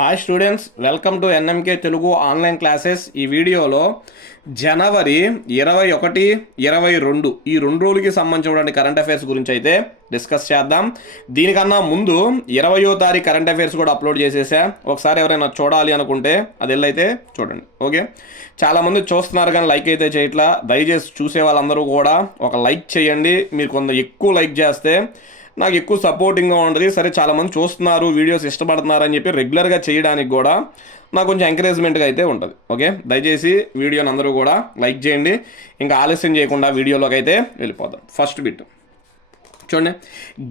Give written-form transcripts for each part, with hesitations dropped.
Hi students, welcome to NMK Telugu online classes. ఈ వీడియోలో జనవరి 21, 22 ఈ 2 రోజులకి సంబంధించినటువంటి కరెంట్ అఫైర్స్ గురించి అయితే డిస్కస్ చేద్దాం. దీనికన్నా ముందు 20వ తారీఖు కరెంట్ అఫైర్స్ కూడా అప్లోడ్ చేసేసా. ఒకసారి ఎవరైనా చూడాలి అనుకుంటే అది వెళ్ళైతే చూడండి. ఓకే, చాలామంది చూస్తున్నారు కానీ లైక్ అయితే చేయట్లా. దయచేసి చూసే వాళ్ళందరూ కూడా ఒక లైక్ చేయండి. మీరు కొంత ఎక్కువ లైక్ చేస్తే నాకు ఎక్కువ సపోర్టింగ్గా ఉంటుంది. సరే, చాలామంది చూస్తున్నారు, వీడియోస్ ఇష్టపడుతున్నారు అని చెప్పి రెగ్యులర్గా చేయడానికి కూడా నాకు కొంచెం ఎంకరేజ్మెంట్గా అయితే ఉంటుంది. ఓకే, దయచేసి వీడియోని అందరూ కూడా లైక్ చేయండి. ఇంకా ఆలస్యం చేయకుండా వీడియోలోకి అయితే వెళ్ళిపోదాం. ఫస్ట్ బిట్ చూడండి.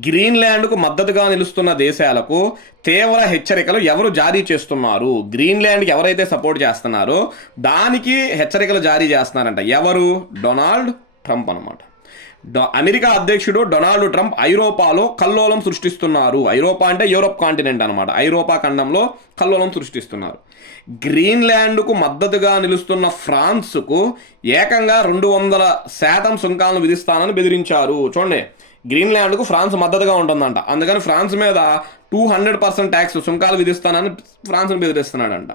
గ్రీన్లాండ్కు మద్దతుగా నిలుస్తున్న దేశాలకు తీవ్ర హెచ్చరికలు ఎవరు జారీ చేస్తున్నారు? గ్రీన్లాండ్కి ఎవరైతే సపోర్ట్ చేస్తున్నారో దానికి హెచ్చరికలు జారీ చేస్తున్నారంట. ఎవరు? డొనాల్డ్ ట్రంప్ అనమాట. అమెరికా అధ్యక్షుడు డొనాల్డ్ ట్రంప్ ఐరోపాలో కల్లోలం సృష్టిస్తున్నారు. ఐరోపా అంటే యూరోప్ కాంటినెంట్ అనమాట. ఐరోపా ఖండంలో కల్లోలం సృష్టిస్తున్నారు. గ్రీన్లాండ్కు మద్దతుగా నిలుస్తున్న ఫ్రాన్స్కు ఏకంగా 200% సుంకాలను విధిస్తానని బెదిరించారు. చూడండి, గ్రీన్లాండ్కు ఫ్రాన్స్ మద్దతుగా ఉంటుందంట. అందుకని ఫ్రాన్స్ మీద 200% ట్యాక్స్ సుంకాలు విధిస్తానని ఫ్రాన్స్ని బెదిరిస్తున్నాడంట.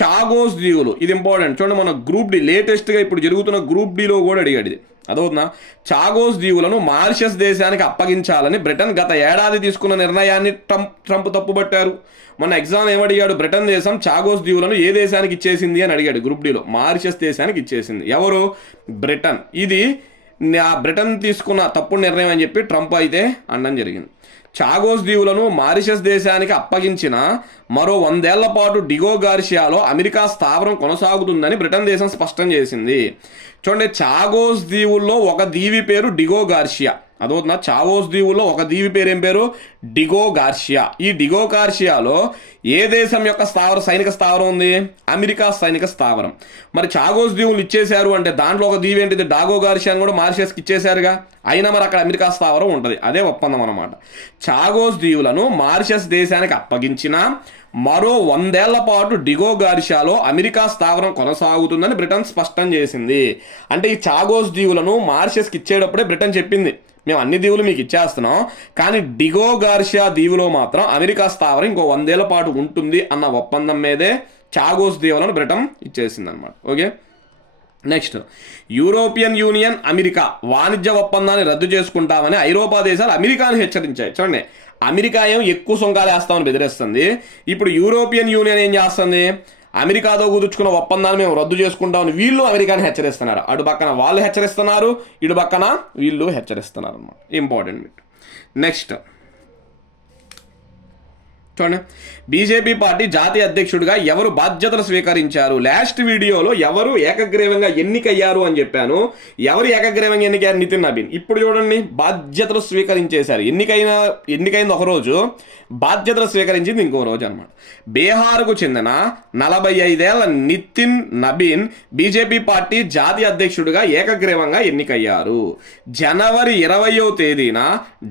చాగోస్ దీవులు, ఇది ఇంపార్టెంట్. చూడండి, మన గ్రూప్ డి లేటెస్ట్గా ఇప్పుడు జరుగుతున్న గ్రూప్ డిలో కూడా అడిగాడు ఇది. అదవుతున్నా, చాగోస్ దీవులను మారిషస్ దేశానికి అప్పగించాలని బ్రిటన్ గత ఏడాది తీసుకున్న నిర్ణయాన్ని ట్రంప్ తప్పుబట్టారు. మొన్న ఎగ్జామ్ ఏమడిగాడు? బ్రిటన్ దేశం చాగోస్ దీవులను ఏ దేశానికి ఇచ్చేసింది అని అడిగాడు. గ్రూప్ డిలో మారిషస్ దేశానికి ఇచ్చేసింది. ఎవరు? బ్రిటన్. ఇది బ్రిటన్ తీసుకున్న తప్పుడు నిర్ణయం అని చెప్పి ట్రంప్ అయితే అనడం జరిగింది. చాగోస్ దీవులను మారిషస్ దేశానికి అప్పగించిన మరో 100 ఏళ్ల పాటు డిగో గార్షియాలో అమెరికా స్థావరం కొనసాగుతుందని బ్రిటన్ దేశం స్పష్టం చేసింది. చూడండి, చాగోస్ దీవుల్లో ఒక దీవి పేరు డిగో గార్షియా. అదవుతున్నా, చాగోస్ దీవుల్లో ఒక దీవి పేరు ఏం పేరు? Diego Garcia. ఈ డిగో గార్షియాలో ఏ దేశం యొక్క సైనిక స్థావరం ఉంది? అమెరికా సైనిక స్థావరం. మరి చాగోస్ దీవులు ఇచ్చేశారు అంటే దాంట్లో ఒక దీవి ఏంటిది? డాగో గార్షియాని కూడా మారిషస్కి ఇచ్చేశారుగా. అయినా మరి అక్కడ అమెరికా స్థావరం ఉంటుంది. అదే ఒప్పందం అనమాట. చాగోస్ దీవులను మారిషస్ దేశానికి అప్పగించిన మరో 100 ఏళ్ల పాటు డిగో గార్షియాలో అమెరికా స్థావరం కొనసాగుతుందని బ్రిటన్ స్పష్టం చేసింది. అంటే ఈ చాగోస్ దీవులను మారిషస్కి ఇచ్చేటప్పుడే బ్రిటన్ చెప్పింది, మేము అన్ని దీవులు మీకు ఇచ్చేస్తున్నాం, కానీ డిగో గార్షియా దీవులో మాత్రం అమెరికా స్థావరం ఇంకో 100 ఏళ్ల పాటు ఉంటుంది అన్న ఒప్పందం మీదే చాగోస్ దీవులను బ్రిటన్ ఇచ్చేసింది అనమాట. Okay, next, European union America వాణిజ్య ఒప్పందాన్ని రద్దు చేసుకుంటామని ఐరోపా దేశాలు అమెరికాను హెచ్చరించాయి. చూడండి, అమెరికా ఏం ఎక్కువ సుంకాలు వేస్తామని బెదిరిస్తుంది. ఇప్పుడు యూరోపియన్ యూనియన్ ఏం చేస్తుంది? అమెరికాతో కుదుర్చుకున్న ఒప్పందాన్ని మేము రద్దు చేసుకుంటామని వీళ్ళు అమెరికాని హెచ్చరిస్తున్నారు. అటు పక్కన వాళ్ళు హెచ్చరిస్తున్నారు, ఇటు పక్కన వీళ్ళు హెచ్చరిస్తున్నారు అన్నమాట. Important bit. నెక్స్ట్ చూడండి, బీజేపీ పార్టీ జాతీయ అధ్యక్షుడిగా ఎవరు బాధ్యతలు స్వీకరించారు? లాస్ట్ వీడియోలో ఎవరు ఏకగ్రీవంగా ఎన్నికయ్యారు అని చెప్పాను. ఎవరు ఏకగ్రీవంగా ఎన్నికయ్యారు? నితిన్ నబీన్. ఇప్పుడు చూడండి, బాధ్యతలు స్వీకరించేశారు. ఎన్నికైంది ఒకరోజు, బాధ్యతలు స్వీకరించింది ఇంకో రోజు అనమాట. బీహార్కు చెందిన 45 ఏళ్ల నితిన్ నబీన్ బీజేపీ పార్టీ జాతీయ అధ్యక్షుడిగా ఏకగ్రీవంగా ఎన్నికయ్యారు. జనవరి 20వ తేదీన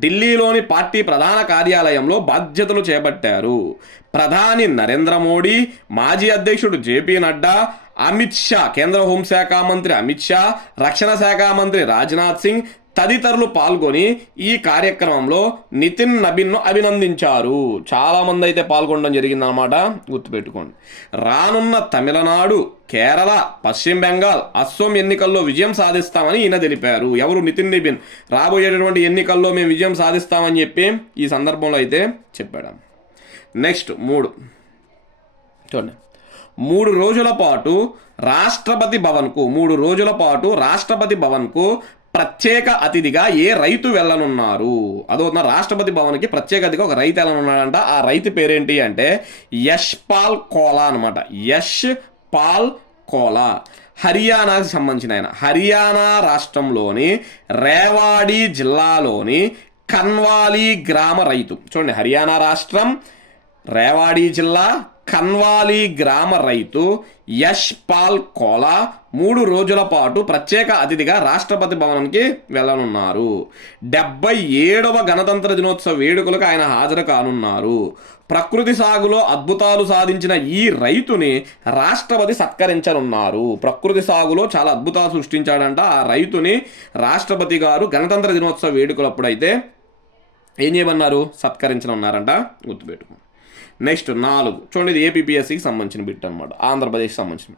ఢిల్లీలోని పార్టీ ప్రధాన కార్యాలయంలో బాధ్యతలు చేపట్టారు. ప్రధాని నరేంద్ర మోడీ, మాజీ అధ్యక్షుడు జేపీ నడ్డా, అమిత్ షా, కేంద్ర హోంశాఖ మంత్రి అమిత్ షా, రక్షణ శాఖ మంత్రి రాజ్నాథ్ సింగ్ తదితరులు పాల్గొని ఈ కార్యక్రమంలో నితిన్ నబీన్ను అభినందించారు. చాలామంది అయితే పాల్గొనడం జరిగిందనమాట, గుర్తుపెట్టుకోండి. రానున్న తమిళనాడు, కేరళ, పశ్చిమ బెంగాల్, అస్సోం ఎన్నికల్లో విజయం సాధిస్తామని ఈయన తెలిపారు. ఎవరు? నితిన్ నబీన్. రాబోయేటటువంటి ఎన్నికల్లో మేము విజయం సాధిస్తామని చెప్పి ఈ సందర్భంలో అయితే చెప్పాడు. నెక్స్ట్ 3 చూడండి, 3 రోజుల పాటు రాష్ట్రపతి భవన్కు ప్రత్యేక అతిథిగా ఏ రైతు వెళ్ళనున్నారు? అదో రాష్ట్రపతి భవన్కి ప్రత్యేక అతిథిగా ఒక రైతు వెళ్ళనున్నాడంట. ఆ రైతు పేరేంటి అంటే యశ్పాల్ కోలా అనమాట. యశ్పాల్ కోలా హర్యానాకు సంబంధించిన ఆయన. హర్యానా రాష్ట్రంలోని రేవాడి జిల్లాలోని కన్వాలి గ్రామ రైతు. చూడండి, హర్యానా రాష్ట్రం, రేవాడి జిల్లా, కన్వాలి గ్రామ రైతు యశ్పాల్ కోలా 3 రోజుల పాటు ప్రత్యేక అతిథిగా రాష్ట్రపతి భవన్కి వెళ్ళనున్నారు. 77వ గణతంత్ర దినోత్సవ వేడుకలకు ఆయన హాజరు కానున్నారు. ప్రకృతి సాగులో అద్భుతాలు సాధించిన ఈ రైతుని రాష్ట్రపతి సత్కరించనున్నారు. ప్రకృతి సాగులో చాలా అద్భుతాలు సృష్టించాడంట. ఆ రైతుని రాష్ట్రపతి గారు గణతంత్ర దినోత్సవ వేడుకలప్పుడైతే ఏం చేయమన్నారు? సత్కరించనున్నారంట, గుర్తుపెట్టుకో. నెక్స్ట్ 4 చూడండి, ఇది ఏపీపీఎస్సికి సంబంధించిన బిట్ అనమాట, ఆంధ్రప్రదేశ్కి సంబంధించిన.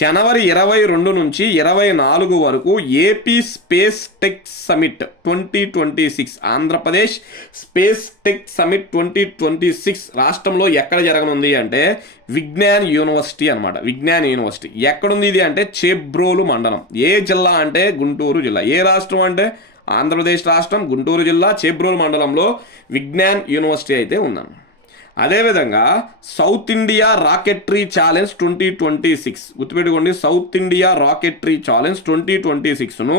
జనవరి 22 నుంచి 24 వరకు AP space tech summit 2026, Andhra Pradesh space tech summit 2026 రాష్ట్రంలో ఎక్కడ జరగనుంది అంటే విజ్ఞాన్ యూనివర్సిటీ అనమాట. విజ్ఞాన్ యూనివర్సిటీ ఎక్కడుంది ఇది అంటే చేబ్రోలు మండలం. ఏ జిల్లా అంటే గుంటూరు జిల్లా. ఏ రాష్ట్రం అంటే ఆంధ్రప్రదేశ్ రాష్ట్రం, గుంటూరు జిల్లా, చేబ్రోలు మండలంలో విజ్ఞాన్ యూనివర్సిటీ అయితే ఉందన్న. అదేవిధంగా సౌత్ ఇండియా రాకెట్రీ ఛాలెంజ్ 2026, గుర్తుపెట్టుకోండి, సౌత్ ఇండియా రాకెట్రీ ఛాలెంజ్ 2026ను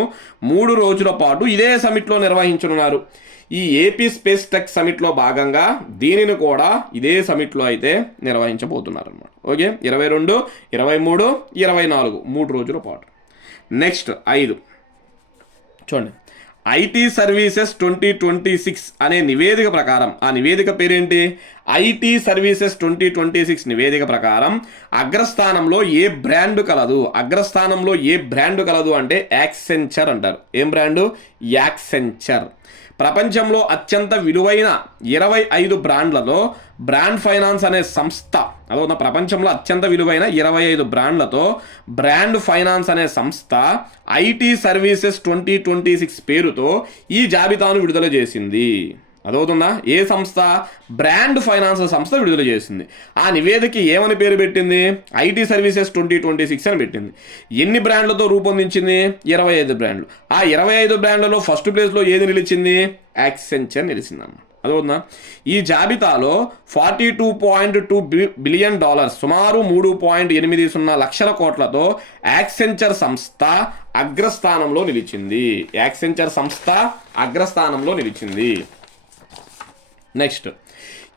3 రోజుల పాటు ఇదే సమిట్లో నిర్వహించనున్నారు. ఈ ఏపీ స్పేస్ టెక్ సమిట్లో భాగంగా దీనిని కూడా ఇదే సమిట్లో అయితే నిర్వహించబోతున్నారు అనమాట. ఓకే, 22, 23, 24 3 రోజుల పాటు. నెక్స్ట్ 5 చూడండి, ఐటీ సర్వీసెస్ 2026 అనే నివేదిక ప్రకారం, ఆ నివేదిక పేరేంటి, ఐటీ సర్వీసెస్ 2026 నివేదిక ప్రకారం అగ్రస్థానంలో ఏ బ్రాండ్ కలదు? అగ్రస్థానంలో ఏ బ్రాండ్ కలదు అంటే యాక్సెంచర్ అంటారు. ఏం బ్రాండు? యాక్సెంచర్. ప్రపంచంలో అత్యంత విలువైన 25 బ్రాండ్లలో బ్రాండ్ ఫైనాన్స్ అనే సంస్థ, అదొక ప్రపంచంలో అత్యంత విలువైన 25 బ్రాండ్లతో బ్రాండ్ ఫైనాన్స్ అనే సంస్థ ఐటీ సర్వీసెస్ 2026 పేరుతో ఈ జాబితాను విడుదల చేసింది. అదవుతుందా? ఏ సంస్థ? బ్రాండ్ ఫైనాన్స్ సంస్థ విడుదల చేసింది. ఆ నివేదిక ఏమని పేరు పెట్టింది? ఐటీ సర్వీసెస్ 2026 అని పెట్టింది. ఎన్ని బ్రాండ్లతో రూపొందించింది? 25 బ్రాండ్లు. ఆ 25 బ్రాండ్లలో ఫస్ట్ ప్లేస్లో ఏది నిలిచింది? యాక్సెంచర్ నిలిచిందన్న. అదవుతుందా? ఈ జాబితాలో $42.2 బిలియన్, సుమారు $3.80 లక్షల కోట్లతో యాక్సెంచర్ సంస్థ అగ్రస్థానంలో నిలిచింది. యాక్సెంచర్ సంస్థ అగ్రస్థానంలో నిలిచింది. నెక్స్ట్,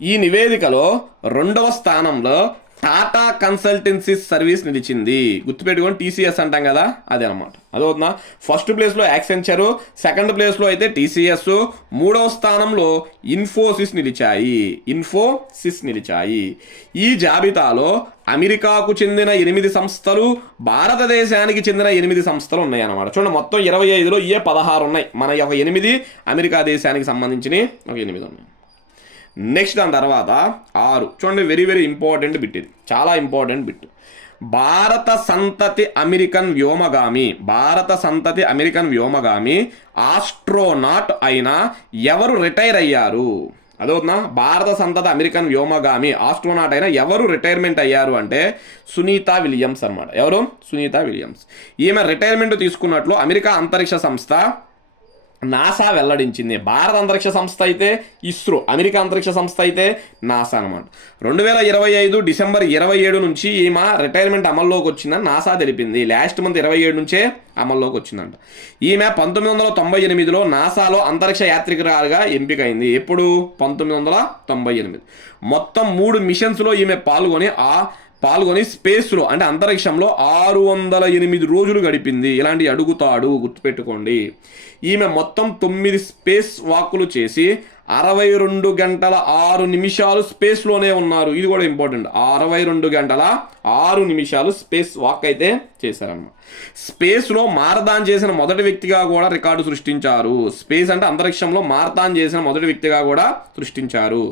ఈ నివేదికలో 2వ స్థానంలో టాటా కన్సల్టెన్సీ సర్వీస్ నిలిచింది. గుర్తుపెట్టుకొని టీసీఎస్ అంటాం కదా, అదే అనమాట. అదవుతుందా? ఫస్ట్ ప్లేస్లో యాక్సెంచరు, సెకండ్ ప్లేస్లో అయితే టీసీఎస్, 3వ స్థానంలో ఇన్ఫోసిస్ నిలిచాయి. ఈ జాబితాలో అమెరికాకు చెందిన 8 సంస్థలు, భారతదేశానికి చెందిన 8 సంస్థలు ఉన్నాయి అన్నమాట. చూడండి, మొత్తం 25లో 16 ఉన్నాయి. మన ఒక 8 అమెరికా దేశానికి సంబంధించినవి ఒక 8 ఉన్నాయి. నెక్స్ట్ దాని తర్వాత 6 చూడండి, వెరీ వెరీ ఇంపార్టెంట్ బిట్, ఇది చాలా ఇంపార్టెంట్ బిట్. భారత సంతతి అమెరికన్ వ్యోమగామి ఆస్ట్రోనాట్ అయిన ఎవరు రిటైర్ అయ్యారు? అదవుతున్నా, భారత సంతతి అమెరికన్ వ్యోమగామి ఆస్ట్రోనాట్ అయినా ఎవరు రిటైర్మెంట్ అయ్యారు అంటే సునీతా విలియమ్స్ అనమాట. ఎవరు? సునీతా విలియమ్స్. ఈమె రిటైర్మెంట్ తీసుకున్నట్లు అమెరికా అంతరిక్ష సంస్థ నాసా వెల్లడించింది. భారత అంతరిక్ష సంస్థ అయితే ఇస్రో, అమెరికా అంతరిక్ష సంస్థ అయితే నాసా అనమాట. 2025 డిసెంబర్ 27 నుంచి ఈమె రిటైర్మెంట్ అమల్లోకి వచ్చిందని నాసా తెలిపింది. లాస్ట్ మంత్ 27 నుంచే అమల్లోకి వచ్చిందంట. ఈమె 1998లో నాసాలో అంతరిక్ష యాత్రికురాలుగా ఎంపికైంది. ఎప్పుడు? 1998. మొత్తం 3 మిషన్స్లో ఈమె పాల్గొని స్పేస్లో అంటే అంతరిక్షంలో 608 రోజులు గడిపింది. ఇలాంటి అడుగుతాడు, గుర్తుపెట్టుకోండి. ఈమె మొత్తం 9 స్పేస్ వాక్లు చేసి 62 గంటల 6 నిమిషాలు స్పేస్లోనే ఉన్నారు. ఇది కూడా ఇంపార్టెంట్. 62 గంటల 6 నిమిషాలు స్పేస్ వాక్ అయితే చేశారన్నమాట. స్పేస్లో మారథాన్ చేసిన మొదటి వ్యక్తిగా కూడా రికార్డు సృష్టించారు. స్పేస్ అంటే అంతరిక్షంలో మారథాన్ చేసిన మొదటి వ్యక్తిగా కూడా సృష్టించారు.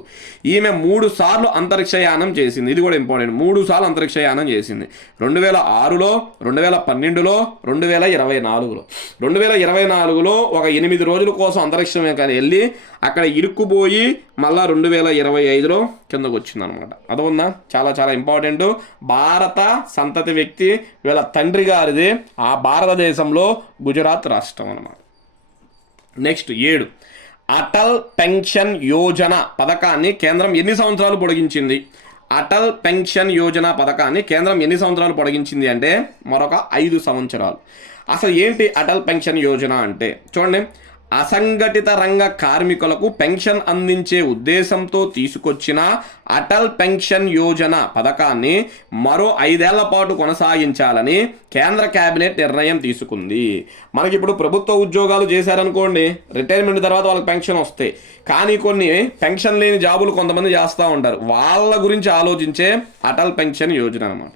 ఈమె 3 సార్లు అంతరిక్షయానం చేసింది. ఇది కూడా ఇంపార్టెంట్. 3 సార్లు అంతరిక్షయానం చేసింది. 2006లో, 2012లో, 2024లో. 2024లో ఒక 8 రోజుల కోసం అంతరిక్షం వెళ్ళి అక్కడ ఇరుక్కుపోయి మళ్ళా 2025లో కిందకు వచ్చిందనమాట. అదవుందా? చాలా చాలా ఇంపార్టెంట్. భారత సంతతి వ్యక్తి, వీళ్ళ తండ్రి గారిది ఆ భారతదేశంలో గుజరాత్ రాష్ట్రం అనమాట. నెక్స్ట్ 7 అటల్ పెన్షన్ యోజన పథకాన్ని కేంద్రం ఎన్ని సంవత్సరాలు పొడిగించింది? అటల్ పెన్షన్ యోజన పథకాన్ని కేంద్రం ఎన్ని సంవత్సరాలు పొడిగించింది అంటే మరొక 5 సంవత్సరాలు. అసలు ఏంటి అటల్ పెన్షన్ యోజన అంటే? చూడండి, అసంఘటిత రంగ కార్మికులకు పెన్షన్ అందించే ఉద్దేశంతో తీసుకొచ్చిన అటల్ పెన్షన్ యోజన పథకాన్ని మరో 5 ఏళ్ల పాటు కొనసాగించాలని కేంద్ర కేబినెట్ నిర్ణయం తీసుకుంది. మనకి ఇప్పుడు ప్రభుత్వ ఉద్యోగాలు చేశారనుకోండి, రిటైర్మెంట్ తర్వాత వాళ్ళకి పెన్షన్ వస్తాయి. కానీ కొన్ని పెన్షన్ లేని జాబులు కొంతమంది చేస్తూ ఉంటారు. వాళ్ళ గురించి ఆలోచించే అటల్ పెన్షన్ యోజన అన్నమాట.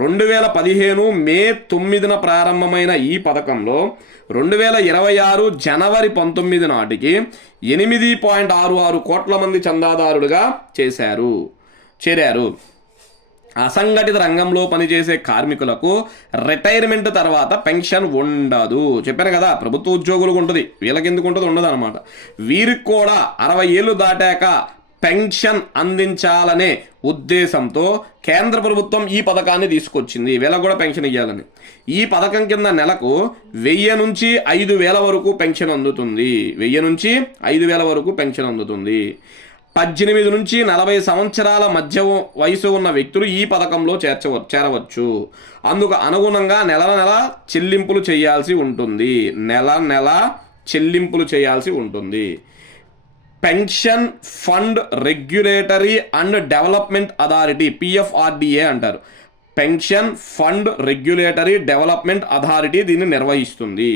2015 మే 9న ప్రారంభమైన ఈ పథకంలో 2026 జనవరి 19 నాటికి 8.66 కోట్ల మంది చందాదారులుగా చేశారు. చేరారు. అసంఘటిత రంగంలో పనిచేసే కార్మికులకు రిటైర్మెంట్ తర్వాత పెన్షన్ ఉండదు. చెప్పాను కదా, ప్రభుత్వ ఉద్యోగులకు ఉంటుంది, వీళ్ళకి ఎందుకు ఉంటుంది, ఉండదు అనమాట. వీరికి కూడా 60 ఏళ్ళు దాటాక పెన్షన్ అందించాలనే ఉద్దేశంతో కేంద్ర ప్రభుత్వం ఈ పథకాన్ని తీసుకొచ్చింది. వీళ్ళకు కూడా పెన్షన్ ఇవ్వాలని. ఈ పథకం కింద నెలకు 1000 నుంచి 5000 వరకు పెన్షన్ అందుతుంది. 1000 నుంచి 5000 వరకు పెన్షన్ అందుతుంది. 18 నుంచి 40 సంవత్సరాల మధ్య వయసు ఉన్న వ్యక్తులు ఈ పథకంలో చేరవచ్చు. అందుకు అనుగుణంగా నెల చెల్లింపులు చేయాల్సి ఉంటుంది. నెల చెల్లింపులు చేయాల్సి ఉంటుంది. Pension fund regulatory and development authority, PFRDA అంటారు. Pension fund regulatory development authority దీన్ని నిర్వహిస్తుంది.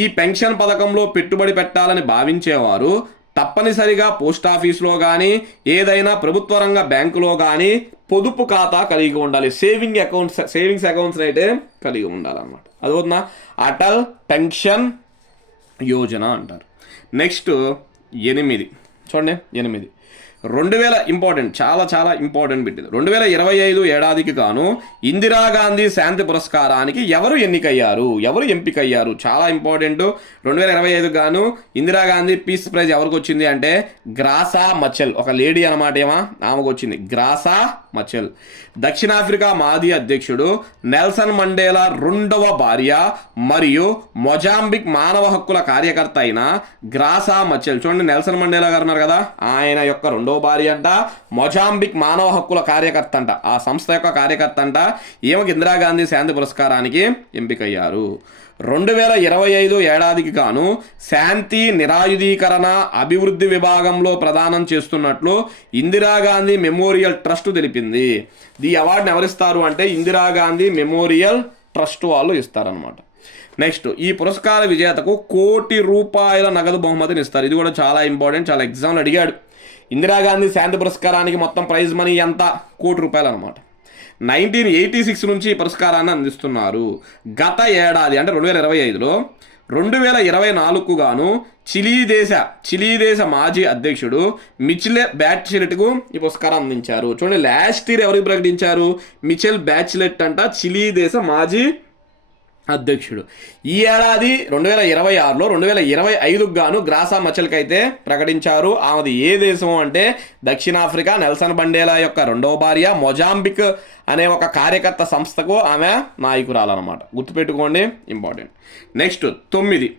ఈ పెన్షన్ పథకంలో పెట్టుబడి పెట్టాలని భావించేవారు తప్పనిసరిగా పోస్టాఫీస్లో కానీ ఏదైనా ప్రభుత్వ రంగ బ్యాంకులో కానీ పొదుపు ఖాతా కలిగి ఉండాలి. సేవింగ్స్ అకౌంట్స్ అయితే కలిగి ఉండాలన్నమాట. అదవుతుందా, అటల్ పెన్షన్ యోజన అంటారు. నెక్స్ట్ 8 చూడండి, 8 ఇంపార్టెంట్, చాలా ఇంపార్టెంట్ బిట్ ఇది. 2025 ఏడాదికి గాను ఇందిరాగాంధీ శాంతి పురస్కారానికి ఎవరు ఎంపికయ్యారు, చాలా ఇంపార్టెంట్. 2025 గాను ఇందిరాగాంధీ పీస్ ప్రైజ్ ఎవరికి వచ్చింది అంటే గ్రాసా మచెల్, ఒక లేడీ అనమాట, ఆమెకు వచ్చింది, గ్రాసా మచెల్. దక్షిణాఫ్రికా మాజీ అధ్యక్షుడు నెల్సన్ మండేలా 2వ భార్య మరియు మొజాంబిక్ మానవ హక్కుల కార్యకర్త అయిన గ్రాసా మచెల్. చూడండి, నెల్సన్ మండేలా గారు ఉన్నారు కదా, ఆయన యొక్క 2వ భార్య అంట, మొజాంబిక్ మానవ హక్కుల కార్యకర్త అంట, ఆ సంస్థ యొక్క కార్యకర్త అంట. ఈమెకు ఇందిరాగాంధీ శాంతి పురస్కారానికి ఎంపికయ్యారు. 2025 ఏడాదికి గాను శాంతి నిరాయుధీకరణ అభివృద్ధి విభాగంలో ప్రదానం చేస్తున్నట్లు ఇందిరాగాంధీ మెమోరియల్ ట్రస్ట్ తెలిపింది. ఈ అవార్డుని ఎవరిస్తారు అంటే ఇందిరాగాంధీ మెమోరియల్ ట్రస్ట్ వాళ్ళు ఇస్తారనమాట. నెక్స్ట్, ఈ పురస్కార విజేతకు ₹1,00,00,000 నగదు బహుమతిని ఇస్తారు. ఇది కూడా చాలా ఇంపార్టెంట్, చాలా ఎగ్జామ్లు అడిగాడు. ఇందిరాగాంధీ శాంతి పురస్కారానికి మొత్తం ప్రైజ్ మనీ ఎంత? ₹1,00,00,000 అనమాట. 1986 నుంచి ఈ పురస్కారాన్ని అందిస్తున్నారు. గత ఏడాది అంటే 2025లో 2024కు గాను చిలీ దేశ మాజీ అధ్యక్షుడు మిచెల్ బ్యాచెలెట్కు ఈ పురస్కారం అందించారు. చూడండి, లాస్ట్ ఇయర్ ఎవరికి ప్రకటించారు? మిచెల్ బ్యాచెలెట్ అంట, చిలీ దేశ మాజీ అధ్యక్షుడు. ఈ ఏడాది 2026లో 2025కు గాను గ్రాసా మచెల్కి అయితే ప్రకటించారు. ఆమెది ఏ దేశం అంటే దక్షిణాఫ్రికా, నెల్సన్ మండేలా యొక్క 2వ భార్య, మొజాంబిక్ అనే ఒక కార్యకర్త సంస్థకు ఆమె నాయకురాలన్నమాట. గుర్తుపెట్టుకోండి, ఇంపార్టెంట్. నెక్స్ట్ 9,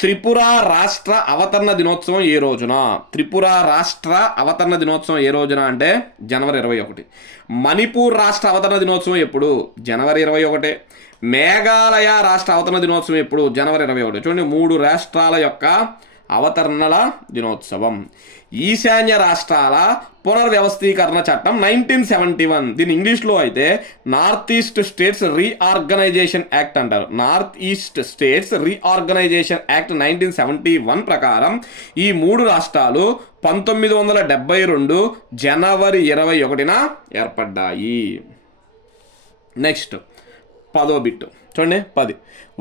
త్రిపుర రాష్ట్ర అవతరణ దినోత్సవం ఏ రోజున? త్రిపుర రాష్ట్ర అవతరణ దినోత్సవం ఏ రోజున అంటే జనవరి 21. మణిపూర్ రాష్ట్ర అవతరణ దినోత్సవం ఎప్పుడు? జనవరి 21. మేఘాలయ రాష్ట్ర అవతరణ దినోత్సవం ఎప్పుడు? జనవరి 21. చూడండి, 3 రాష్ట్రాల యొక్క అవతరణల దినోత్సవం. ఈశాన్య రాష్ట్రాల పునర్వ్యవస్థీకరణ చట్టం 1971, దీని ఇంగ్లీష్లో అయితే north east states reorganisation act అంటారు. North east states reorganisation act 1971 ప్రకారం ఈ 3 రాష్ట్రాలు 1972 జనవరి 21న ఏర్పడ్డాయి. నెక్స్ట్ 10వ బిట్టు చూడండి, 10.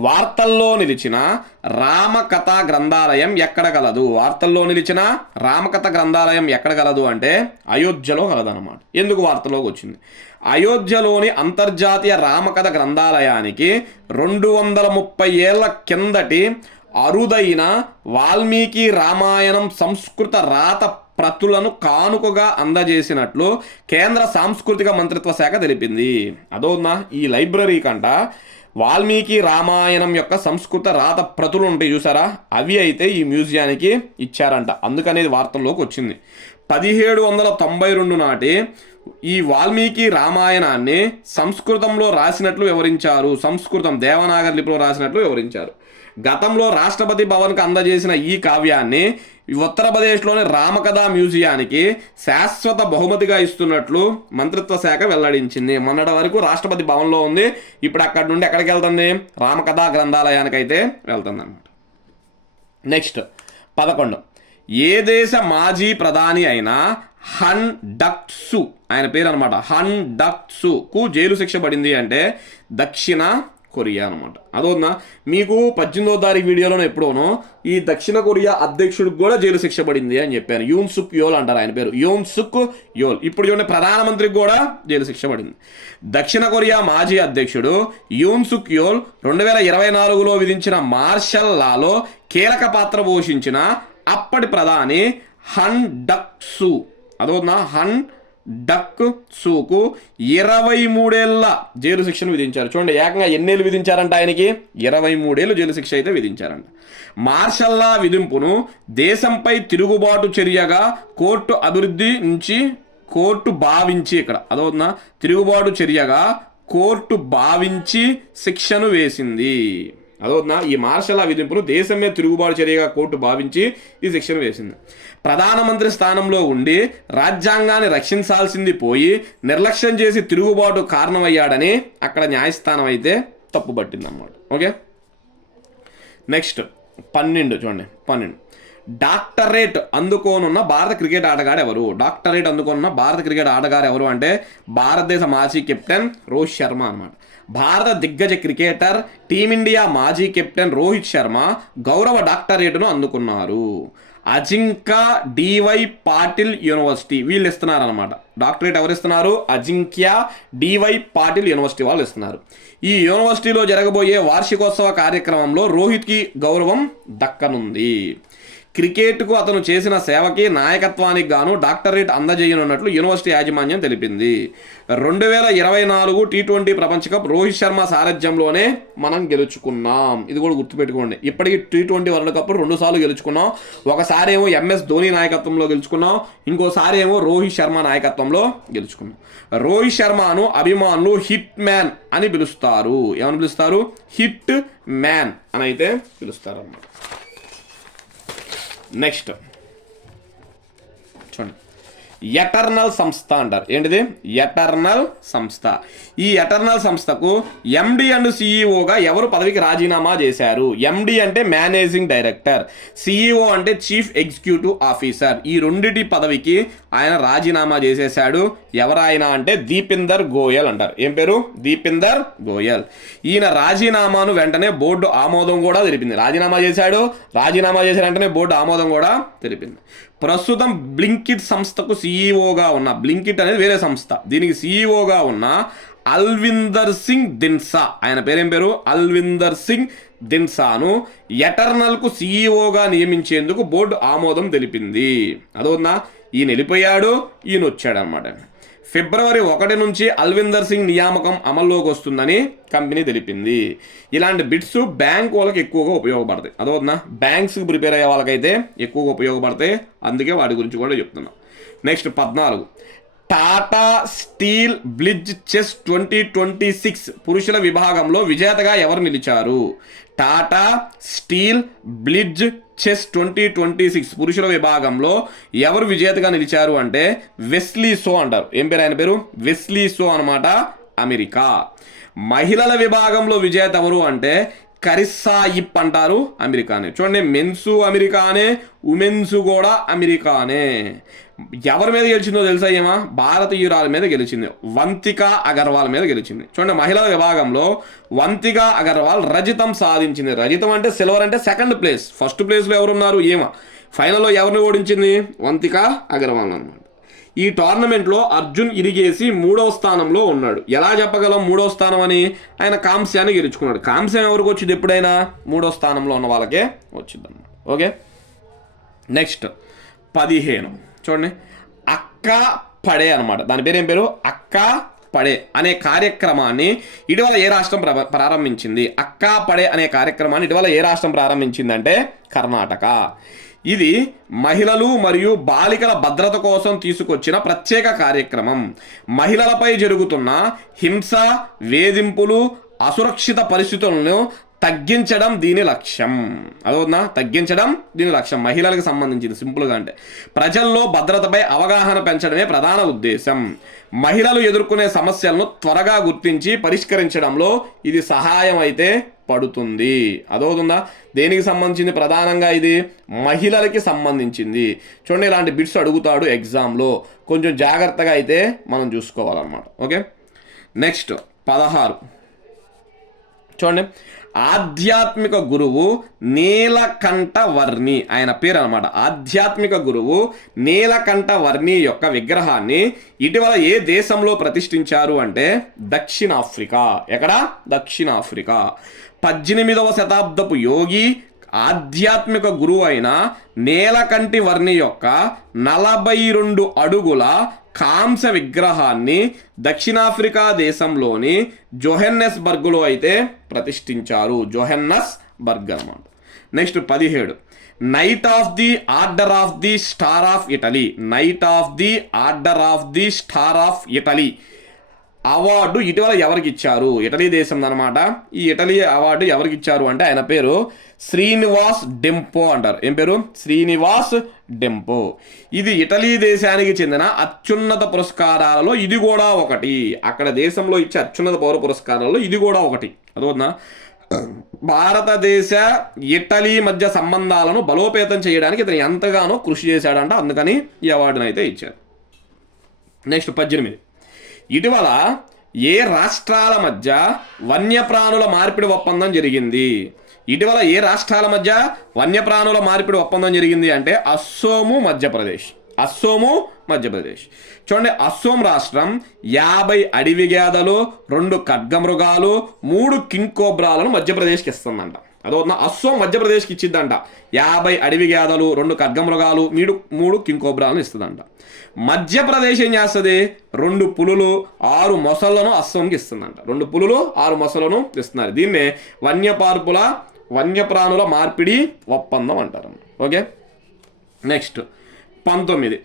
వార్తల్లో నిలిచిన రామకథ గ్రంథాలయం ఎక్కడ కలదు? వార్తల్లో నిలిచిన రామకథ గ్రంథాలయం ఎక్కడ కలదు అంటే అయోధ్యలో కలదన్నమాట. ఎందుకు వార్తలోకి వచ్చింది? అయోధ్యలోని అంతర్జాతీయ రామకథ గ్రంథాలయానికి 230 ఏళ్ల కిందటి అరుదైన వాల్మీకి రామాయణం సంస్కృత రాత ప్రతులను కానుకగా అందజేసినట్లు కేంద్ర సాంస్కృతిక మంత్రిత్వ శాఖ తెలిపింది. అదోనా, ఈ లైబ్రరీ కంట వాల్మీకి రామాయణం యొక్క సంస్కృత రాత ప్రతులు ఉంటాయి చూసారా, అవి అయితే ఈ మ్యూజియానికి ఇచ్చారంట. అందుకనేది వార్తల్లోకి వచ్చింది. 1792 నాటి ఈ వాల్మీకి రామాయణాన్ని సంస్కృతంలో రాసినట్లు వివరించారు. సంస్కృతం దేవనాగరి లిపిలో రాసినట్లు వివరించారు. గతంలో రాష్ట్రపతి భవన్కు అందజేసిన ఈ కావ్యాన్ని ఉత్తరప్రదేశ్లోని రామకథా మ్యూజియానికి శాశ్వత బహుమతిగా ఇస్తున్నట్లు మంత్రిత్వ శాఖ వెల్లడించింది. మొన్నటి వరకు రాష్ట్రపతి భవన్లో ఉంది, ఇప్పుడు అక్కడి నుండి ఎక్కడికి వెళ్తుంది? రామకథా గ్రంథాలయానికి అయితే వెళ్తుంది అన్నమాట. నెక్స్ట్ 11, ఏ దేశ మాజీ ప్రధాని అయినా హన్ డక్ సు, ఆయన పేరు అనమాట, హన్ డక్ సుకు జైలు శిక్ష పడింది అంటే దక్షిణ కొరియా అనమాట. అదోనా మీకు 18వ తారీఖు వీడియోలో ఎప్పుడోనో ఈ దక్షిణ కొరియా అధ్యక్షుడికి కూడా జైలు శిక్ష పడింది అని చెప్పాను. యూన్ సుక్ యోల్ అంటారు ఆయన పేరు, యూన్ సుక్ యోల్. ఇప్పుడు చూడండి ప్రధానమంత్రికి కూడా జైలు శిక్ష పడింది. దక్షిణ కొరియా మాజీ అధ్యక్షుడు యూన్ సుక్ యోల్ 2024లో విధించిన మార్షల్ లాలో కీలక పాత్ర పోషించిన అప్పటి ప్రధాని హన్ డక్ సూ, అదోనా హన్ డక్ సూకు 23 ఏళ్ల జైలు శిక్షను విధించారు. చూడండి ఏకంగా ఎన్నేళ్ళు విధించారంట ఆయనకి, 23 ఏళ్ళు జైలు శిక్ష అయితే విధించారంట. మార్షల్లా విధింపును దేశంపై తిరుగుబాటు చర్యగా కోర్టు భావించి ఇక్కడ అదవుతుందా తిరుగుబాటు చర్యగా కోర్టు భావించి శిక్షను వేసింది. అదవుతుందా ఈ మార్షల్లా విధింపును దేశమే తిరుగుబాటు చర్యగా కోర్టు భావించి ఈ శిక్షను వేసింది. ప్రధానమంత్రి స్థానంలో ఉండి రాజ్యాంగాన్ని రక్షించాల్సింది పోయి నిర్లక్ష్యం చేసి తిరుగుబాటు కారణమయ్యాడని అక్కడ న్యాయస్థానం అయితే తప్పుపట్టిందన్నమాట. ఓకే, నెక్స్ట్ 12 చూడండి 12 డాక్టరేట్ అందుకోనున్న భారత క్రికెట్ ఆటగాడు ఎవరు? డాక్టరేట్ అందుకోనున్న భారత క్రికెట్ ఆటగాడు ఎవరు అంటే భారతదేశ మాజీ కెప్టెన్ రోహిత్ శర్మ అనమాట. భారత దిగ్గజ క్రికెటర్ టీమిండియా మాజీ కెప్టెన్ రోహిత్ శర్మ గౌరవ డాక్టరేట్ను అందుకున్నారు. అజింకా డివై పాటిల్ యూనివర్సిటీ వీళ్ళు ఇస్తున్నారనమాట. డాక్టరేట్ ఎవరు ఇస్తున్నారు? అజింక్య డివై పాటిల్ యూనివర్సిటీ వాళ్ళు ఇస్తున్నారు. ఈ యూనివర్సిటీలో జరగబోయే వార్షికోత్సవ కార్యక్రమంలో రోహిత్కి గౌరవం దక్కనుంది. క్రికెట్కు అతను చేసిన సేవకి నాయకత్వానికి గాను డాక్టరేట్ అందజేయనున్నట్లు యూనివర్సిటీ యాజమాన్యం తెలిపింది. 2024 T20 ప్రపంచ కప్ రోహిత్ శర్మ సారథ్యంలోనే మనం గెలుచుకున్నాం. ఇది కూడా గుర్తుపెట్టుకోండి. ఇప్పటికీ T20 వరల్డ్ కప్ 2 సార్లు గెలుచుకున్నాం. ఒకసారి ఏమో MS ధోని నాయకత్వంలో గెలుచుకున్నాం, ఇంకోసారి ఏమో రోహిత్ శర్మ నాయకత్వంలో గెలుచుకున్నాం. రోహిత్ శర్మను అభిమానులు హిట్ మ్యాన్ అని పిలుస్తారు. ఏమని పిలుస్తారు? హిట్ మ్యాన్ అని అయితే పిలుస్తారు అన్నమాట. నెక్స్ట్ చూడండి ఎటర్నల్ సంస్థ అంటారు. ఏంటిది? ఎటర్నల్ సంస్థ. ఈ ఎటర్నల్ సంస్థకు ఎండి అండ్ సిఇఓగా ఎవరు పదవికి రాజీనామా చేశారు? ఎండి అంటే మేనేజింగ్ డైరెక్టర్, సిఇఓ అంటే చీఫ్ ఎగ్జిక్యూటివ్ ఆఫీసర్. ఈ రెండిటి పదవికి ఆయన రాజీనామా చేసేశాడు. ఎవరాయన అంటే దీపిందర్ గోయల్ అంటారు. ఏం పేరు? దీపిందర్ గోయల్. ఈయన రాజీనామాను వెంటనే బోర్డు ఆమోదం కూడా తెలిపింది. రాజీనామా చేసిన వెంటనే బోర్డు ఆమోదం కూడా తెలిపింది. ప్రస్తుతం బ్లింకిట్ సంస్థకు సిఇఓగా ఉన్న, బ్లింకిట్ అనేది వేరే సంస్థ, దీనికి సిఇఓగా ఉన్న అల్విందర్ సింగ్ దిన్సా, ఆయన పేరేం పేరు? అల్విందర్ సింగ్ దిన్సాను ఎటర్నల్కు సిఇఓగా నియమించేందుకు బోర్డు ఆమోదం తెలిపింది. అదోనా ఈయన వెళ్ళిపోయాడు, ఈయన వచ్చాడు అనమాట. ఫిబ్రవరి 1 నుంచి అల్విందర్ సింగ్ నియామకం అమల్లోకి వస్తుందని కంపెనీ తెలిపింది. ఇలాంటి బిట్స్ బ్యాంక్ వాళ్ళకి ఎక్కువగా ఉపయోగపడతాయి. అదవుతుందా బ్యాంక్స్కి ప్రిపేర్ అయ్యే వాళ్ళకైతే ఎక్కువగా ఉపయోగపడతాయి, అందుకే వాటి గురించి కూడా చెప్తున్నాం. Next 14 Tata steel blitz chess 2026 పురుషుల విభాగంలో విజేతగా ఎవరు నిలిచారు? టాటా స్టీల్ బ్లిడ్జ్ చెస్ 2026 పురుషుల విభాగంలో ఎవరు విజేతగా నిలిచారు అంటే వెస్లీ సో అంటారు. ఏం పేరు ఆయన పేరు? వెస్లీ సో అనమాట, అమెరికా. మహిళల విభాగంలో విజేత ఎవరు అంటే కరిస్సా ఇప్ అంటారు, అమెరికానే. చూడండి మెన్సు అమెరికానే, ఉమెన్స్ కూడా అమెరికానే. ఎవరి మీద గెలిచిందో తెలుసా? ఏమా భారతీయురాల మీద గెలిచింది, వంతికా అగర్వాల్ మీద గెలిచింది. చూడండి మహిళల విభాగంలో వంతికా అగర్వాల్ రజతం సాధించింది. రజతం అంటే సిల్వర్ అంటే సెకండ్ ప్లేస్, ఫస్ట్ ప్లేస్లో ఎవరున్నారు? ఏమా ఫైనల్లో ఎవరిని ఓడించింది? వంతికా అగర్వాల్ అనమాట. ఈ టోర్నమెంట్లో అర్జున్ ఇరిగేసి 3వ స్థానంలో ఉన్నాడు. ఎలా చెప్పగలం 3వ స్థానం అని? ఆయన కాంస్యాన్ని గెలుచుకున్నాడు. కాంస్యం ఎవరికి వచ్చింది? ఎప్పుడైనా 3వ స్థానంలో ఉన్న వాళ్ళకే వచ్చింది అన్నమాట. ఓకే, నెక్స్ట్ 15 చూడండి అక్క పడే అనమాట. దాని పేరు ఏం పేరు? అక్క పడే అనే కార్యక్రమాన్ని ఇటీవల ఏ రాష్ట్రం ప్రారంభించింది? అక్కా పడే అనే కార్యక్రమాన్ని ఇటీవల ఏ రాష్ట్రం ప్రారంభించిందంటే కర్ణాటక. ఇది మహిళలు మరియు బాలికల భద్రత కోసం తీసుకొచ్చిన ప్రత్యేక కార్యక్రమం. మహిళలపై జరుగుతున్న హింస, వేధింపులు, అసురక్షిత పరిస్థితులను తగ్గించడం దీని లక్ష్యం. అదవునా తగ్గించడం దీని లక్ష్యం. మహిళలకు సంబంధించింది. సింపుల్గా అంటే ప్రజల్లో భద్రతపై అవగాహన పెంచడమే ప్రధాన ఉద్దేశం. మహిళలు ఎదుర్కొనే సమస్యలను త్వరగా గుర్తించి పరిష్కరించడంలో ఇది సహాయం అయితే పడుతుంది. అదవుతుందా దేనికి సంబంధించింది? ప్రధానంగా ఇది మహిళలకి సంబంధించింది. చూడండి ఇలాంటి బిట్స్ అడుగుతాడు ఎగ్జామ్లో, కొంచెం జాగ్రత్తగా అయితే మనం చూసుకోవాలన్నమాట. ఓకే, నెక్స్ట్ 16 చూడండి, ఆధ్యాత్మిక గురువు నీలకంఠ వర్ణి, ఆయన పేరు అనమాట. ఆధ్యాత్మిక గురువు నీలకంఠ వర్ణి యొక్క విగ్రహాన్ని ఇటీవల ఏ దేశంలో ప్రతిష్ఠించారు అంటే దక్షిణాఫ్రికా. ఎక్కడ? దక్షిణాఫ్రికా. 18వ శతాబ్దపు యోగి, ఆధ్యాత్మిక గురువు అయిన నీలకంఠి వర్ణి యొక్క 42 అడుగుల కాంస్య విగ్రహాన్ని దక్షిణాఫ్రికా దేశంలోని జోహెన్నెస్బర్గ్లో అయితే ప్రతిష్ఠించారు. జోహెన్నెస్బర్గ్ అన్నమాట. Next 17, knight of the order of the star of Italy. Knight of the order of the star of Italy award ఇటీవల ఎవరికి ఇచ్చారు? ఇటలీ దేశం అనమాట. ఈ ఇటలీ అవార్డు ఎవరికి ఇచ్చారు అంటే ఆయన పేరు శ్రీనివాస్ డెంపో అంటారు. ఏం పేరు? శ్రీనివాస్ డెంపో. ఇది ఇటలీ దేశానికి చెందిన అత్యున్నత పురస్కారాలలో ఇది కూడా ఒకటి. అక్కడ దేశంలో ఇచ్చే అత్యున్నత పౌర పురస్కారాలలో ఇది కూడా ఒకటి. అదవుతుందా? భారతదేశ ఇటలీ మధ్య సంబంధాలను బలోపేతం చేయడానికి ఇతను ఎంతగానో కృషి చేశాడంట, అందుకని ఈ అవార్డును అయితే ఇచ్చారు. నెక్స్ట్ 18, ఇటీవల ఏ రాష్ట్రాల మధ్య వన్యప్రాణుల మార్పిడి ఒప్పందం జరిగింది? ఇటీవల ఏ రాష్ట్రాల మధ్య వన్యప్రాణుల మార్పిడి ఒప్పందం జరిగింది అంటే అస్సోము, మధ్యప్రదేశ్. అస్సోము, మధ్యప్రదేశ్. చూడండి, అస్సోం రాష్ట్రం 50 అడవి గేదెలు, 2 ఖడ్గమృగాలు, 3 కింగ్ కోబ్రాలను మధ్యప్రదేశ్కి ఇస్తుందంట. అదవుతుందా? అస్సోం మధ్యప్రదేశ్కి ఇచ్చిద్దంట. 50 అడవి గేదెలు, 2 ఖడ్గమృగాలు, 3 కింగ్ కోబ్రాలను ఇస్తుందంట. మధ్యప్రదేశ్ ఏం చేస్తుంది? 2 పులులు, 6 మొసళ్లను అస్సోంకి ఇస్తుందంట. 2 పులులు, 6 మొసళ్లను ఇస్తున్నారు. దీన్నే వన్యప్రాణుల మార్పిడి ఒప్పందం అంటారు. ఓకే. నెక్స్ట్ 19,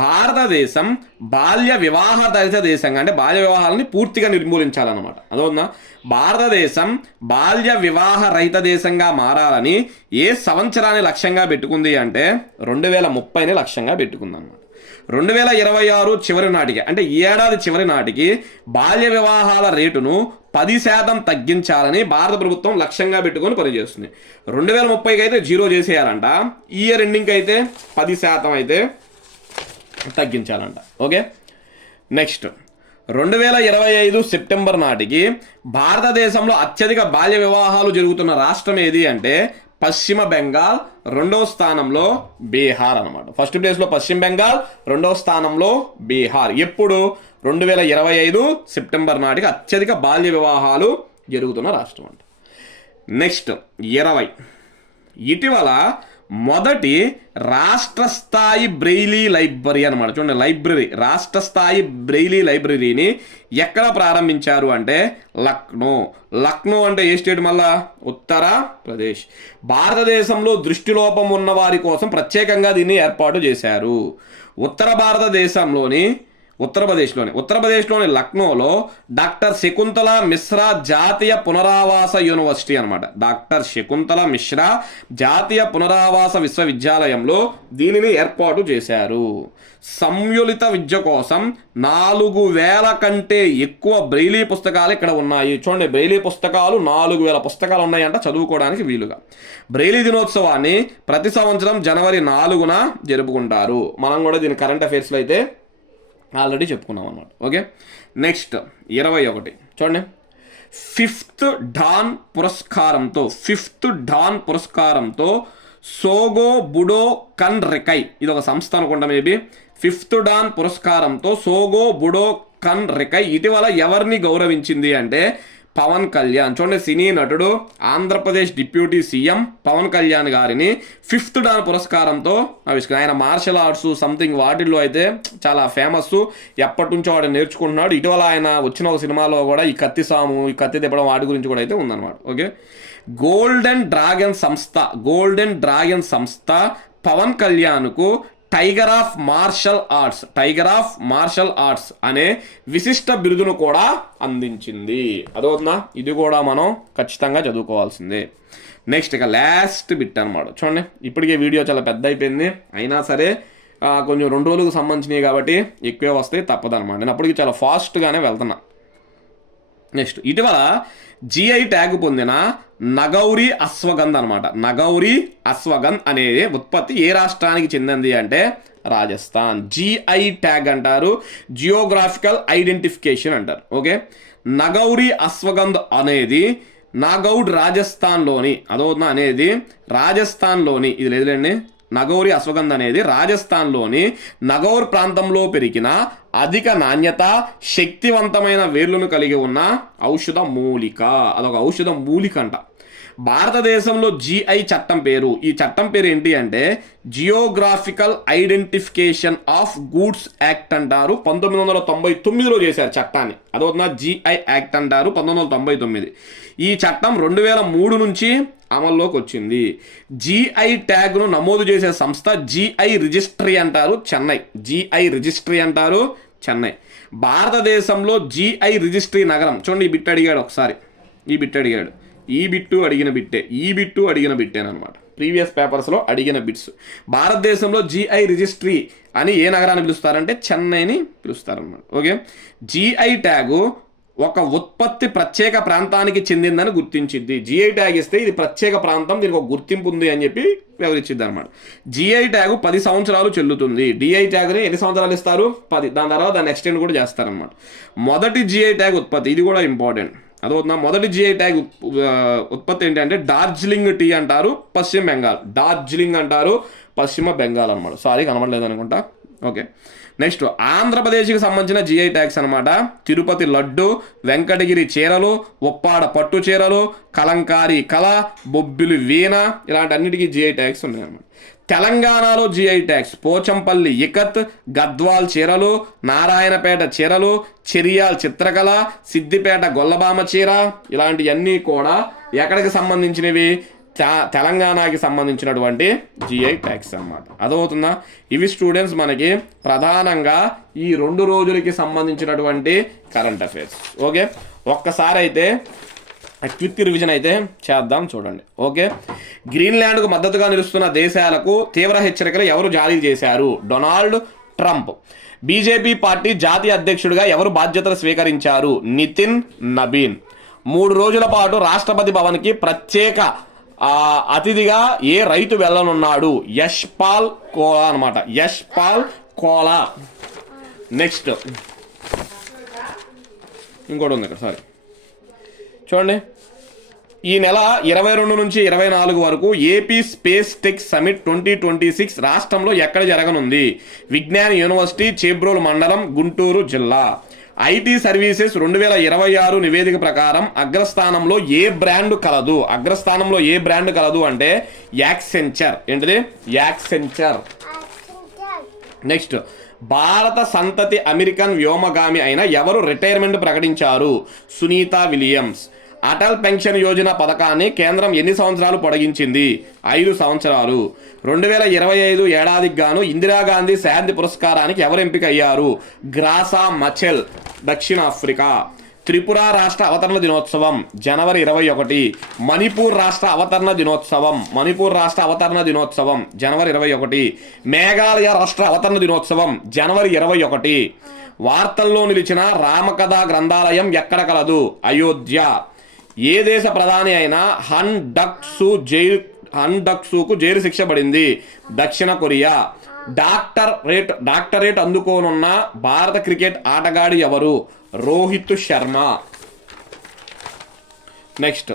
భారతదేశం బాల్య వివాహ రహిత దేశంగా, అంటే బాల్య వివాహాలని పూర్తిగా నిర్మూలించాలన్నమాట. అదవుతుందా? భారతదేశం బాల్య వివాహ రహిత దేశంగా మారాలని ఏ సంవత్సరాన్ని లక్ష్యంగా పెట్టుకుంది అంటే 2030ని లక్ష్యంగా పెట్టుకుందన్నమాట. 2026 చివరి నాటికి, అంటే ఈ ఏడాది చివరి నాటికి బాల్య వివాహాల రేటును 10% తగ్గించాలని భారత ప్రభుత్వం లక్ష్యంగా పెట్టుకొని పనిచేస్తుంది. 2030కి అయితే 0 చేసేయాలంట. ఈ ఇయర్ ఎండింగ్కి అయితే 10% అయితే తగ్గించాలంట. ఓకే. నెక్స్ట్ 2025 సెప్టెంబర్ నాటికి భారతదేశంలో అత్యధిక బాల్య వివాహాలు జరుగుతున్న రాష్ట్రం ఏది అంటే పశ్చిమ బెంగాల్, 2వ స్థానంలో బీహార్ అనమాట. ఫస్ట్ ప్లేస్లో పశ్చిమ బెంగాల్, 2వ స్థానంలో బీహార్. ఎప్పుడు? 2025 సెప్టెంబర్ నాటికి అత్యధిక బాల్య వివాహాలు జరుగుతున్న రాష్ట్రం అంట. నెక్స్ట్ 20, ఇటీవల మొదటి రాష్ట్ర స్థాయి బ్రెయిలీ లైబ్రరీ అనమాట. చూడండి, లైబ్రరీ, రాష్ట్ర స్థాయి బ్రెయిలీ లైబ్రరీని ఎక్కడ ప్రారంభించారు అంటే లక్నో. లక్నో అంటే ఏ స్టేట్? మళ్ళా ఉత్తరప్రదేశ్. భారతదేశంలో దృష్టిలోపం ఉన్న వారి కోసం ప్రత్యేకంగా దీన్ని ఏర్పాటు చేశారు. ఉత్తరప్రదేశ్లోని లక్నోలో డాక్టర్ శకుంతల మిశ్రా జాతీయ పునరావాస యూనివర్సిటీ అనమాట. డాక్టర్ శకుంతల మిశ్రా జాతీయ పునరావాస విశ్వవిద్యాలయంలో దీనిని ఏర్పాటు చేశారు. సంయులిత విద్య కోసం 4000 కంటే ఎక్కువ బ్రెయిలీ పుస్తకాలు ఇక్కడ ఉన్నాయి. చూడండి, బ్రెయిలీ పుస్తకాలు 4000 పుస్తకాలు ఉన్నాయంట చదువుకోవడానికి వీలుగా. బ్రెయిలీ దినోత్సవాన్ని ప్రతి సంవత్సరం జనవరి 4న జరుపుకుంటారు. మనం కూడా దీని కరెంట్ అఫైర్స్లో అయితే ఆల్రెడీ చెప్పుకున్నాం అన్నమాట. ఓకే. నెక్స్ట్ 21, చూడండి, 5th డాన్ పురస్కారంతో సోగో బుడో కన్ రెకై, ఇది ఒక సంస్థ అనుకుంటా మేబీ. 5th డాన్ పురస్కారంతో సోగో బుడో కన్ రెకై ఇటీవల ఎవరిని గౌరవించింది అంటే పవన్ కళ్యాణ్. చూడండి, సినీ నటుడు, ఆంధ్రప్రదేశ్ డిప్యూటీ సీఎం పవన్ కళ్యాణ్ గారిని 5th డాన్ పురస్కారంతో ఆవిష్కరించారు. ఆయన మార్షల్ ఆర్ట్స్ సంథింగ్ వాటిల్లో అయితే చాలా ఫేమస్. ఎప్పటి నుంచో వాడు నేర్చుకుంటున్నాడు. ఇటీవల ఆయన వచ్చిన ఒక సినిమాలో కూడా ఈ కత్తి సాము, ఈ కత్తి తిప్పడం వాటి గురించి కూడా అయితే ఉందన్నమాట. ఓకే. గోల్డెన్ డ్రాగన్ సంస్థ పవన్ కళ్యాణ్కు టైగర్ ఆఫ్ మార్షల్ ఆర్ట్స్ అనే విశిష్ట బిరుదును కూడా అందించింది. అదవుతుందా? ఇది కూడా మనం ఖచ్చితంగా చదువుకోవాల్సిందే. నెక్స్ట్ ఇక లాస్ట్ బిట్ అనమాట. చూడండి, ఇప్పటికే వీడియో చాలా పెద్ద అయిపోయింది, అయినా సరే కొంచెం 2 రోజులకు సంబంధించినవి కాబట్టి ఎక్కువే వస్తాయి, తప్పదనమాట. నేను అప్పటికి చాలా ఫాస్ట్గానే వెళ్తున్నా. నెక్స్ట్, ఇటీవల జిఐ ట్యాగ్ పొందిన నగౌరి అశ్వగంధ్ అనమాట. నగౌరి అశ్వగంధ్ అనే ఉత్పత్తి ఏ రాష్ట్రానికి చెందింది అంటే రాజస్థాన్. జిఐ ట్యాగ్ అంటారు, జియోగ్రాఫికల్ ఐడెంటిఫికేషన్ అంటారు. ఓకే. నగౌరి అశ్వగంధ్ అనేది నాగౌడ్ రాజస్థాన్లోని, అదవుతుందా అనేది రాజస్థాన్లోని, ఇది లేదులేండి, నగౌరి అశ్వగంధ అనేది రాజస్థాన్లోని నగౌర్ ప్రాంతంలో పెరిగిన అధిక నాణ్యత శక్తివంతమైన వేర్లను కలిగి ఉన్న ఔషధ మూలిక. అదొక ఔషధ మూలిక అంట. భారతదేశంలో జిఐ చట్టం పేరు, ఈ చట్టం పేరు ఏంటి అంటే geographical identification of goods act అంటారు. 1999లో చేశారు చట్టాన్ని. అదవుతుందా, జిఐ యాక్ట్ అంటారు 1999. ఈ చట్టం 2003 నుంచి అమల్లోకి వచ్చింది. జిఐ ట్యాగ్ను నమోదు చేసే సంస్థ జిఐ రిజిస్ట్రీ అంటారు, చెన్నై. జిఐ రిజిస్ట్రీ అంటారు, చెన్నై. భారతదేశంలో జిఐ రిజిస్ట్రీ నగరం, చూడండి ఈ బిట్ అడిగాడు ఒకసారి, ఈ బిట్ అడిగాడు, ఈ బిట్టు అడిగిన బిట్టే, ఈ బిట్టు అడిగిన బిట్టేనమాట. ప్రీవియస్ పేపర్స్లో అడిగిన బిట్స్. భారతదేశంలో జిఐ రిజిస్ట్రీ అని ఏ నగరాన్ని పిలుస్తారంటే చెన్నైని పిలుస్తారన్నమాట. ఓకే, జిఐ ట్యాగు ఒక ఉత్పత్తి ప్రత్యేక ప్రాంతానికి చెందిందని గుర్తించింది. జిఐ ట్యాగ్ ఇస్తే ఇది ప్రత్యేక ప్రాంతం, దీనికి ఒక గుర్తింపు ఉంది అని చెప్పి వివరించింది అనమాట. జిఐ ట్యాగు 10 సంవత్సరాలు చెల్లుతుంది. డిఐ ట్యాగ్ని ఎన్ని సంవత్సరాలు ఇస్తారు? 10. దాని తర్వాత దాన్ని ఎక్స్టెండ్ కూడా చేస్తారనమాట. మొదటి జిఐ ట్యాగ్ ఉత్పత్తి, ఇది కూడా ఇంపార్టెంట్. అదవుతుందా, మొదటి జిఐ ట్యాగ్ ఉత్పత్తి ఏంటంటే డార్జిలింగ్ టీ అంటారు, పశ్చిమ బెంగాల్. డార్జిలింగ్ అంటారు, పశ్చిమ బెంగాల్ అనమాట. సారీ కనబడలేదు అనుకుంటా. ఓకే, నెక్స్ట్ ఆంధ్రప్రదేశ్కి సంబంధించిన జిఐ ట్యాగ్స్ అనమాట. తిరుపతి లడ్డు, వెంకటగిరి చీరలు, ఉప్పాడ పట్టు చీరలు, కలంకారీ కళ, బొబ్బిలి వీణ, ఇలాంటి అన్నిటికీ జిఐ ట్యాగ్స్ ఉన్నాయన్నమాట. తెలంగాణలో జిఐ ట్యాగ్స్ పోచంపల్లి ఇకత్, గద్వాల్ చీరలు, నారాయణపేట చీరలు, చెరియాల్ చిత్రకళ, సిద్దిపేట గొల్లబామ చీర, ఇలాంటివన్నీ కూడా ఎక్కడికి సంబంధించినవి? తెలంగాణకి సంబంధించినటువంటి జిఐ ట్యాగ్స్ అన్నమాట. అదవుతుందా? ఇవి స్టూడెంట్స్ మనకి ప్రధానంగా ఈ 2 రోజులకి సంబంధించినటువంటి కరెంట్ అఫైర్స్. ఓకే, ఒక్కసారి అయితే క్విక్ రివిజన్ అయితే చేద్దాం, చూడండి. ఓకే, గ్రీన్లాండ్కు మద్దతుగా నిలుస్తున్న దేశాలకు తీవ్ర హెచ్చరికలు ఎవరు జారీ చేశారు? Donald Trump. బీజేపీ పార్టీ జాతీయ అధ్యక్షుడిగా ఎవరు బాధ్యతలు స్వీకరించారు? నితిన్ నబీన్. 3 రోజుల పాటు రాష్ట్రపతి భవన్కి ప్రత్యేక అతిథిగా ఏ రైతు వెళ్ళనున్నాడు? యశ్పాల్ కోలా అనమాట, యశ్పాల్ కోలా. నెక్స్ట్ ఇంకోటి ఉంది ఇక్కడ, సారీ చూడండి. ఈ నెల 22 నుంచి 24 వరకు ఏపీ స్పేస్ టెక్ సమిట్ 2026 రాష్ట్రంలో ఎక్కడ జరగనుంది? విజ్ఞాన్ యూనివర్సిటీ, చేబ్రోలు మండలం, గుంటూరు జిల్లా. ఐటీ సర్వీసెస్ 2026 నివేదిక ప్రకారం అగ్రస్థానంలో ఏ బ్రాండ్ కలదు? అగ్రస్థానంలో ఏ బ్రాండ్ కలదు అంటే యాక్సెంచర్. ఏంటిది? యాక్సెంచర్. నెక్స్ట్, భారత సంతతి అమెరికన్ వ్యోమగామి అయిన ఎవరు రిటైర్మెంట్ ప్రకటించారు? సునీత విలియమ్స్. అటల్ పెన్షన్ యోజన పథకాన్ని కేంద్రం ఎన్ని సంవత్సరాలు పొడిగించింది? 5 సంవత్సరాలు. 2025 ఏడాదికి గాను ఇందిరాగాంధీ శాంతి పురస్కారానికి ఎవరు ఎంపిక అయ్యారు? గ్రాసా మచెల్, దక్షిణాఫ్రికా. త్రిపుర రాష్ట్ర అవతరణ దినోత్సవం జనవరి 21. మణిపూర్ రాష్ట్ర అవతరణ దినోత్సవం, మణిపూర్ రాష్ట్ర అవతరణ దినోత్సవం జనవరి 21. మేఘాలయ రాష్ట్ర అవతరణ దినోత్సవం జనవరి 21. వార్తల్లో నిలిచిన రామకథా గ్రంథాలయం ఎక్కడ కలదు? అయోధ్య. ఏ దేశ ప్రధాని అయినా హన్ డక్సుకు జైలు శిక్ష పడింది? దక్షిణ కొరియా. డాక్టరేట్ అందుకోనున్న భారత క్రికెట్ ఆటగాడి ఎవరు? రోహిత్ శర్మ. నెక్స్ట్,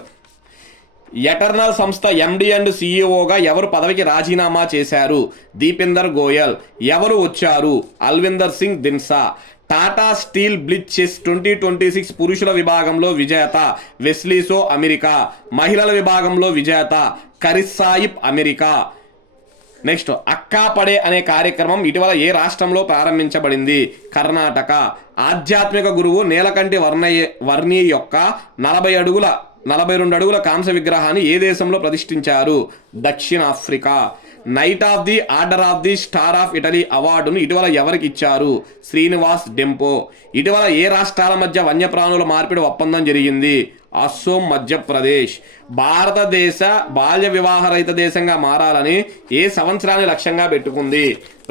ఎటర్నల్ సంస్థ ఎండి అండ్ సిఇఓగా ఎవరు పదవికి రాజీనామా చేశారు? దీపిందర్ గోయల్. ఎవరు వచ్చారు? అల్విందర్ సింగ్ దిన్సా. టాటా స్టీల్ బ్లిచ్ చెస్ 2026 పురుషుల విభాగంలో విజేత వెస్లీసో, అమెరికా. మహిళల విభాగంలో విజేత కరిస్సాయిప్, అమెరికా. నెక్స్ట్, అక్కా పడే అనే కార్యక్రమం ఇటీవల ఏ రాష్ట్రంలో ప్రారంభించబడింది? కర్ణాటక. ఆధ్యాత్మిక గురువు నీలకంఠి వర్ణి యొక్క 42 అడుగుల కాంస్య విగ్రహాన్ని ఏ దేశంలో ప్రతిష్ఠించారు? దక్షిణాఫ్రికా. Knight of the order of the star of Italy అవార్డును ఇటీవల ఎవరికి ఇచ్చారు? శ్రీనివాస్ డెంపో. ఇటీవల ఏ రాష్ట్రాల మధ్య వన్యప్రాణుల మార్పిడి ఒప్పందం జరిగింది? అస్సోం, మధ్యప్రదేశ్. భారతదేశ బాల్య వివాహ రహిత దేశంగా మారాలని ఏ సంవత్సరాన్ని లక్ష్యంగా పెట్టుకుంది?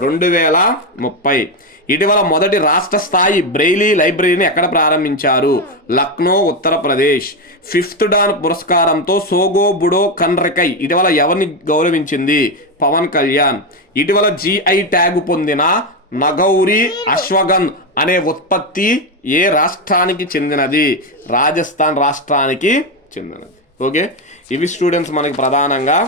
2030. ఇటీవల మొదటి రాష్ట్ర స్థాయి బ్రెయిలీ లైబ్రరీని ఎక్కడ ప్రారంభించారు? Lucknow, Uttar Pradesh. 5th don పురస్కారంతో సోగో budo కన్రెకై ఇటీవల ఎవరిని గౌరవించింది? పవన్ కళ్యాణ్. ఇటీవల జిఐ ట్యాగ్ పొందిన నగౌరి అశ్వగంధ్ అనే ఉత్పత్తి ఏ రాష్ట్రానికి చెందినది? రాజస్థాన్ రాష్ట్రానికి చెందినది. ఓకే, ఇవి స్టూడెంట్స్ మనకి ప్రధానంగా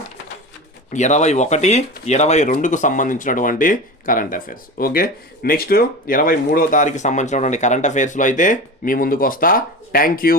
21, 22కు సంబంధించినటువంటి కరెంట్ అఫైర్స్. ఓకే, నెక్స్ట్ 23వ తారీఖుకి సంబంధించినటువంటి కరెంట్ అఫైర్స్లో అయితే మీ ముందుకు వస్తా. Thank you.